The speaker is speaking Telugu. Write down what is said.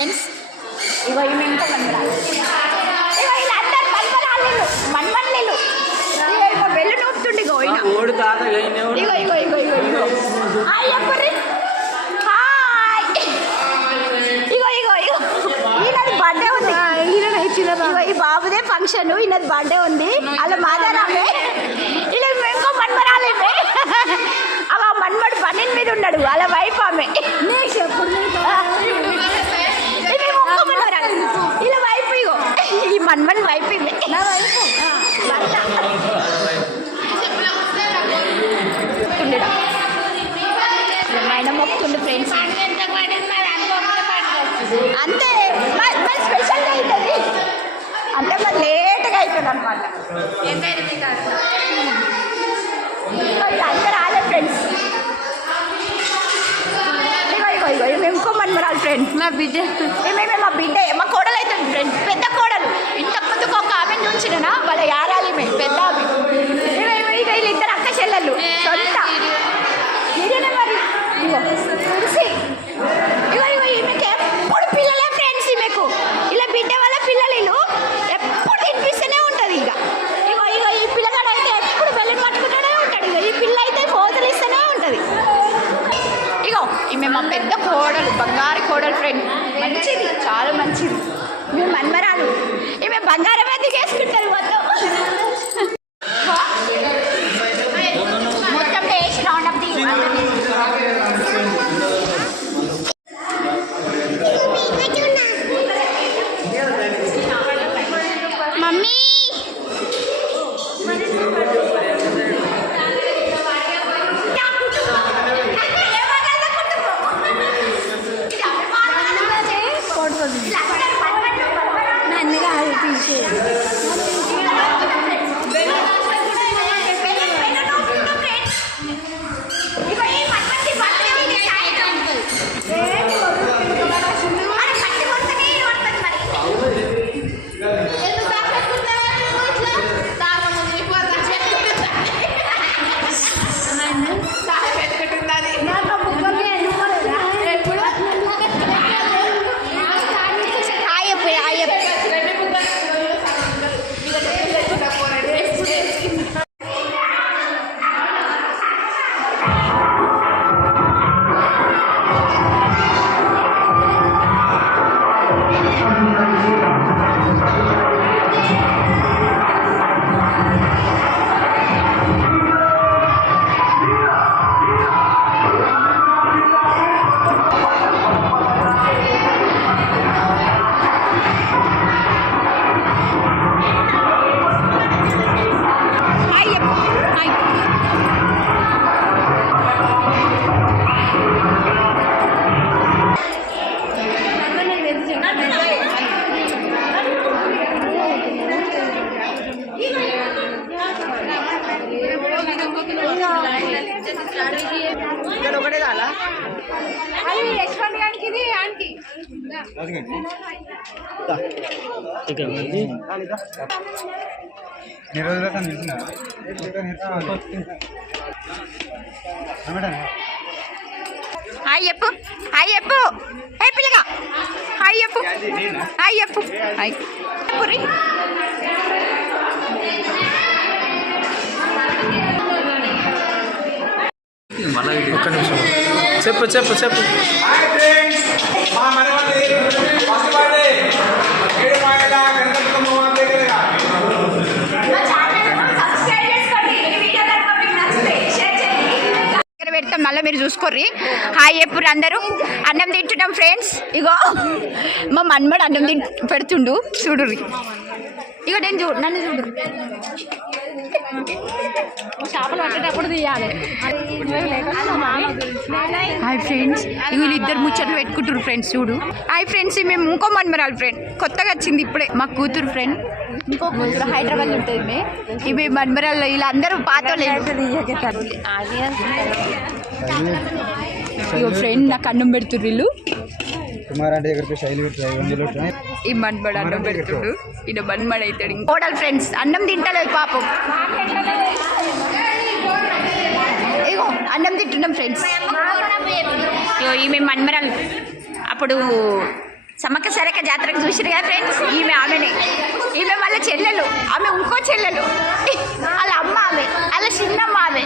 ఫ్రెండ్స్ ఇగో ఈమె ఇంకో మన్మరాలు. ఇగో వీళ్ళందరూ మన్మరాళ్ళు. ఇగో వెళ్ళు నూపుతుండి. ఇగో ఇగో ఇగో ఇగో ఇగో ఇగో హాయ్ చెప్పండి. హాయ్. ఇగో ఇగో ఇగో ఈయనది బర్త్డే ఉంది. ఇగో ఈ బాబుదే ఫంక్షన్. ఈయనది బర్త్డే ఉంది. అలా మాదారామే ఇలా ఇంకో మన్మరాలు. అలా మన్మడు పన్నెండు మీద ఉన్నాడు. అలా వైపు ఆమె ఇలా వైపు. ఇగో ఈ మన్మని వైపు నా వైపు ఆయన మొక్కుతుండు ఫ్రెండ్స్. అంతే మరి స్పెషల్గా అవుతుంది. అంటే మరి లేట్గా అవుతుంది అనమాట. అందరూ రాలే ఫ్రెండ్స్. మేము ఇంకో మన్మరాలు ఫ్రెండ్స్. మా బిడ్డ మా బిడ్డ మా కోడలు అవుతుంది ఫ్రెండ్స్. పెద్ద కోడలు. ఇంత ముందుకు ఒక ఆమె నుంచినా వాళ్ళ యారాలి మేము పెద్ద ఆమె. వీళ్ళిద్దరు అక్క చెల్లెళ్ళు సొంత. ఇదేనా మరి తులసి. ఇగో ఇగో ఈమెకి ఎప్పుడు పిల్లలే ఫ్రెండ్స్. ఈమెకు ఇలా బిడ్డ వాళ్ళ పిల్లలు ఎప్పుడు తినిపిస్తూనే ఉంటుంది. ఇక ఇగో ఇగో ఈ పిల్లగాడు అయితే ఎప్పుడు బెల్లం పట్టుకుంటూనే ఉంటాడు. ఇక ఈ పిల్ల అయితే ఫోటోలు ఇస్తూనే ఉంటుంది. ఇగో ఈమె మా పెద్ద కోడలు, బంగారు కోడలు ఫ్రెండ్. మంచిది, చాలా మంచిది. మేము మన్మరాలు. ఈమె బంగారం అయితే చేసుకుంటారు మొత్తం. మొత్తం taste round up mummy. Hi చెప్పు. హాయ్ చెప్పు. హే పిల్లగా హాయ్ చెప్పు. హాయ్ చెప్పు. హాయ్ పురి. ఒక్క నిమిషం చెప్పు చెప్పు చెప్పు. పెడతాం మళ్ళీ మీరు చూసుకోర్రి. హాయ్ ఎప్పుడు అందరూ అన్నం తింటున్నాం ఫ్రెండ్స్. ఇగో మా మన్మడు అన్నం పెడుతుండు చూడుర్రి. ఇగో నేను నన్ను చూడు. చేపలు పట్టేటప్పుడు తీయాలి. Hi friends. వీళ్ళు ఇద్దరు ముచ్చట్లు పెట్టుకుంటారు ఫ్రెండ్స్ చూడు. Hi friends. మేము ఇంకో మన్మరాలు ఫ్రెండ్ కొత్తగా వచ్చింది ఇప్పుడే మా కూతురు ఫ్రెండ్. ఇంకో కూతురు హైదరాబాద్ ఉంటుంది. ఇవి మన్మరాల్లో వీళ్ళు అందరూ పాత ఫ్రెండ్. నాకు అన్నం పెడుతుర్రు వీళ్ళు. ఈ మన్మడు అన్నం పెడుతుడు. ఈయన మన్మడు అవుతాడు. కోడలు ఫ్రెండ్స్ అన్నం తింటలేదు పాపం. ఇగో అన్నం తింటున్నాం ఫ్రెండ్స్. ఇగో ఈమె మన్మరాలు. అప్పుడు సమ్మక్క సారక్క జాతరకు చూసిరు కదా ఫ్రెండ్స్, ఈమె ఆమెనే, ఈమె వాళ్ళ చెల్లెలు, ఆమె ఇంకో చెల్లెలు, వాళ్ళ అమ్మ ఆమె, వాళ్ళ చిన్నమ్మ ఆమె.